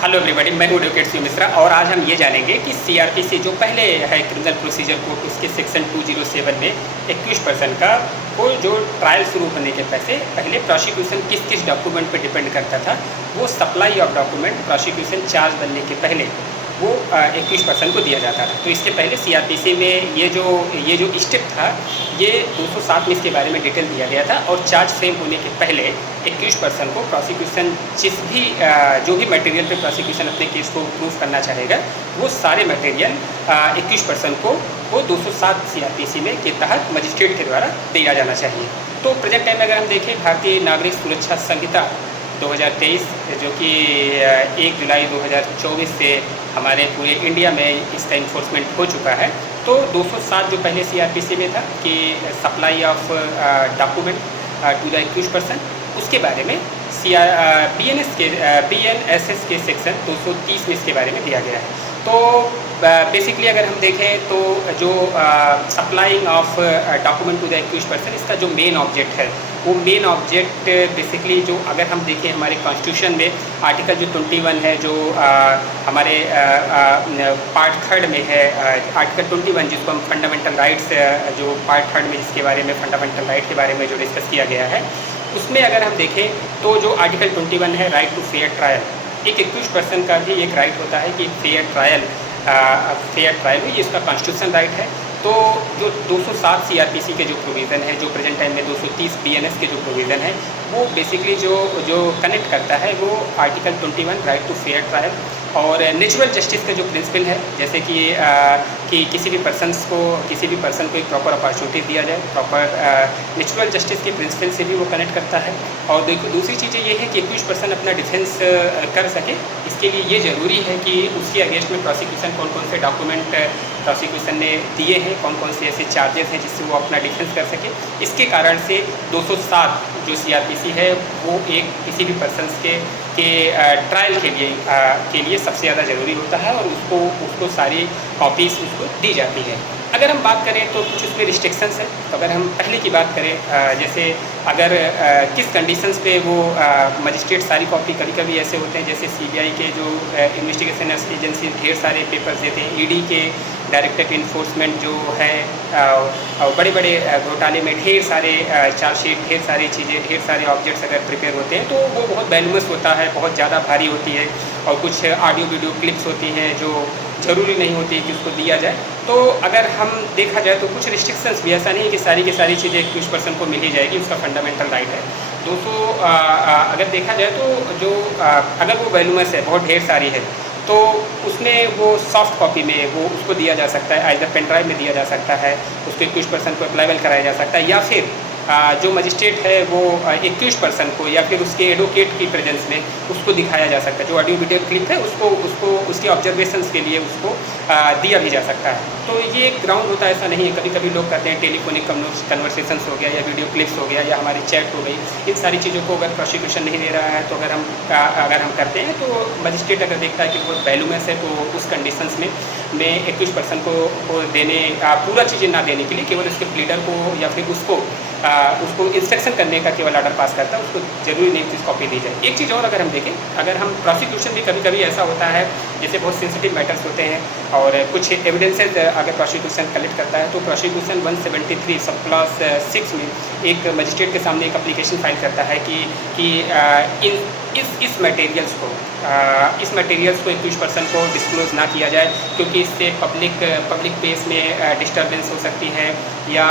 Hello everybody, मैं हूं advocate Shiv Mishra और आज हम ये जानेंगे कि सीआरपीसी जो पहले है क्रिमिनल प्रोसीजर कोड, उसके सेक्शन 207 में एक्यूज पर्सन का को जो ट्रायल शुरू होने के पहले प्रोसिक्यूशन किस किस डॉक्यूमेंट पर डिपेंड करता था, वो supply of document prosecution charge बनने के पहले वो एक्यूज पर्सन को दिया जाता था। तो इसके पहले सीआरपीसी में ये जो स्टेप था, ये 207 में इसके बारे में डिटेल दिया गया था और चार्ज फ्रेम होने के पहले एक्यूज पर्सन को प्रोसिक्यूशन जो भी मटेरियल पे प्रोसिक्यूशन अपने केस को प्रूव करना चाहेगा, वो सारे मटेरियल एक्यूज पर्सन को वो 207 सीआरपीसी में के तहत मजिस्ट्रेट के द्वारा दिया जाना चाहिए। तो प्रेजेंट टाइम में अगर हम देखें, भारतीय नागरिक सुरक्षा संहिता 2023 जो कि 1 जुलाई 2024 से हमारे पूरे इंडिया में इसका इन्फोर्समेंट हो चुका है। तो 207 जो पहले सीआरपीसी में था कि supply of document to the accuse person, उसके बारे में बीएनएसएस के सेक्शन 230 में इसके बारे में दिया गया है। तो बेसिकली अगर हम देखें तो जो supplying of document to the accuse person, इसका जो मेन ऑब्जेक्ट है, वो मेन ऑब्जेक्ट बेसिकली जो अगर हम देखें हमारे कॉन्स्टिट्यूशन में आर्टिकल जो 21 है, जो हमारे पार्ट 3 में है, आर्टिकल 21 जिसको हम फंडामेंटल राइट्स, जो पार्ट 3 में जिसके बारे में फंडामेंटल राइट के बारे में जो डिस्कस किया गया है, उसमें अगर हम देखें तो जो आर्टिकल 21 है, राइट टू फेयर ट्रायल, एक एक्यूज पर्सन का भी एक राइट होता है कि फेयर ट्रायल हो, ये इसका कॉन्स्टिट्यूशन राइट है। तो जो 207 सीआरपीसी के जो प्रोविज़न है, जो प्रेजेंट टाइम में 230 बीएनएस के जो प्रोविज़न है, वो बेसिकली जो कनेक्ट करता है वो article 21 right to fair trial और नेचुरल जस्टिस का जो प्रिंसिपल है, जैसे कि किसी भी पर्सन को एक प्रॉपर अपॉर्चुनिटी दिया जाए, प्रॉपर नेचुरल जस्टिस के प्रिंसिपल से भी वो कनेक्ट करता है। और देखो, दूसरी चीज़ ये है कि एक्यूज पर्सन अपना डिफेंस कर सके, इसके लिए ये ज़रूरी है कि उसके अगेंस्ट में प्रोसिक्यूशन कौन कौन से डॉक्यूमेंट प्रोसिक्यूशन ने दिए हैं, कौन कौन से ऐसे चार्जेस हैं जिससे वो अपना डिफेंस कर सके। इसके कारण से 207 जो सीआरपीसी है वो एक किसी भी पर्सन के ट्रायल के लिए सबसे ज़्यादा ज़रूरी होता है और उसको सारी कॉपीज़ उसको दी जाती है। अगर हम बात करें तो कुछ उसमें रिस्ट्रिक्शंस है। तो अगर हम पहले की बात करें, जैसे अगर किस कंडीशंस पे वो मजिस्ट्रेट सारी कॉपी, कभी कभी ऐसे होते हैं जैसे सीबीआई के जो इन्वेस्टिगेशन एजेंसी ढेर सारे पेपर्स देते हैं, ईडी के डायरेक्टर इन्फोर्समेंट जो है, बड़े बड़े घोटाले में ढेर सारे चार्जशीट, ढेर सारी चीज़ें, ढेर सारे ऑब्जेक्ट्स अगर प्रिपेयर होते हैं तो वो बहुत वैल्यूमस होता है, बहुत ज़्यादा भारी होती है। और कुछ ऑडियो वीडियो क्लिप्स होती हैं जो ज़रूरी नहीं होती कि उसको दिया जाए। तो अगर हम देखा जाए तो कुछ रिस्ट्रिक्शंस भी, ऐसा नहीं है कि सारी की सारी चीज़ें एक्यूज पर्सन को मिल ही जाएगी, उसका फंडामेंटल राइट है। अगर देखा जाए तो जो अगर वो वैल्यूमस है, बहुत ढेर सारी है, तो उसमें वो सॉफ्ट कॉपी में वो उसको दिया जा सकता है, आइदर पेन ड्राइव में दिया जा सकता है, उसको एक्यूज पर्सन को अप्लाइबल कराया जा सकता है, या फिर जो मजिस्ट्रेट है वो एक्यूज पर्सन को या फिर उसके एडवोकेट की प्रेजेंस में उसको दिखाया जा सकता है। जो ऑडियो वीडियो क्लिप है उसको उसके ऑब्जर्वेशंस के लिए उसको दिया भी जा सकता है। तो ये एक ग्राउंड होता है, ऐसा नहीं है। कभी कभी लोग कहते हैं टेलीफोनिक कन्वर्सेशंस हो गया या वीडियो क्लिप्स हो गया या हमारी चैट हो गई, इन सारी चीज़ों को अगर प्रोसिक्यूशन नहीं दे रहा है तो अगर हम करते हैं तो मजिस्ट्रेट अगर देखता है कि बहुत वैल्यूमस है, तो उस कंडीशंस में एक्यूज पर्सन को देने पूरा चीज़ें ना देने के लिए केवल उसके प्लीडर को या फिर उसको इंस्ट्रक्शन करने का केवल ऑर्डर पास करता है, उसको जरूरी नहीं कि कॉपी दी जाए। एक चीज़ और अगर हम देखें, अगर हम प्रोसिक्यूशन भी कभी कभी ऐसा होता है, जैसे बहुत सेंसिटिव मैटर्स होते हैं और कुछ एविडेंसेस अगर प्रोसिक्यूशन कलेक्ट करता है, तो प्रोसिक्यूशन 173 सब क्लॉज 6 में एक मजिस्ट्रेट के सामने एक एप्लीकेशन फाइल करता है कि इस मटेरियल्स को एक्यूज पर्सन को डिस्क्लोज ना किया जाए, क्योंकि इससे पब्लिक पेस में डिस्टर्बेंस हो सकती है या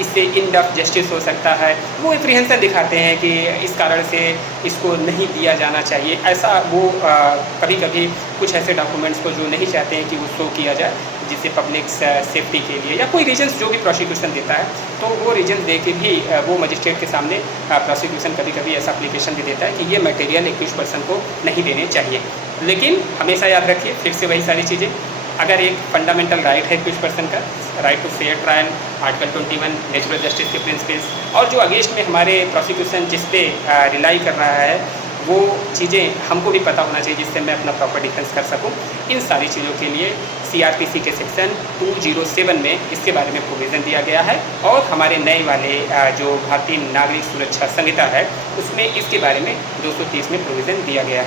इससे इनडफ जस्टिस हो सकता है। वो एप्रीहेंशन दिखाते हैं कि इस कारण से इसको नहीं दिया जाना चाहिए। ऐसा वो कभी कभी कुछ ऐसे डॉक्यूमेंट्स को जो नहीं चाहते हैं कि वो शो किया जाए, जिससे पब्लिक सेफ्टी के लिए या कोई रीजन्स जो भी प्रोसिक्यूशन देता है, तो वो रीजन दे के भी वो मजिस्ट्रेट के सामने प्रोसिक्यूशन कभी कभी ऐसा एप्लीकेशन भी देता है कि ये मटेरियल एक्यूज पर्सन को नहीं देने चाहिए। लेकिन हमेशा याद रखिए, फिर से वही सारी चीज़ें, अगर एक फंडामेंटल राइट है एक्यूज पर्सन का, right to fair trial, article 21 natural justice के प्रिंसिपल्स, और जो अगेंस्ट में हमारे प्रोसिक्यूशन जिस पे रिलाई कर रहा है, वो चीज़ें हमको भी पता होना चाहिए जिससे मैं अपना प्रॉपर डिफेंस कर सकूं। इन सारी चीज़ों के लिए सीआरपीसी के सेक्शन 207 में इसके बारे में प्रोविज़न दिया गया है और हमारे नए वाले जो भारतीय नागरिक सुरक्षा संहिता है उसमें इसके बारे में 230 में प्रोविज़न दिया गया है।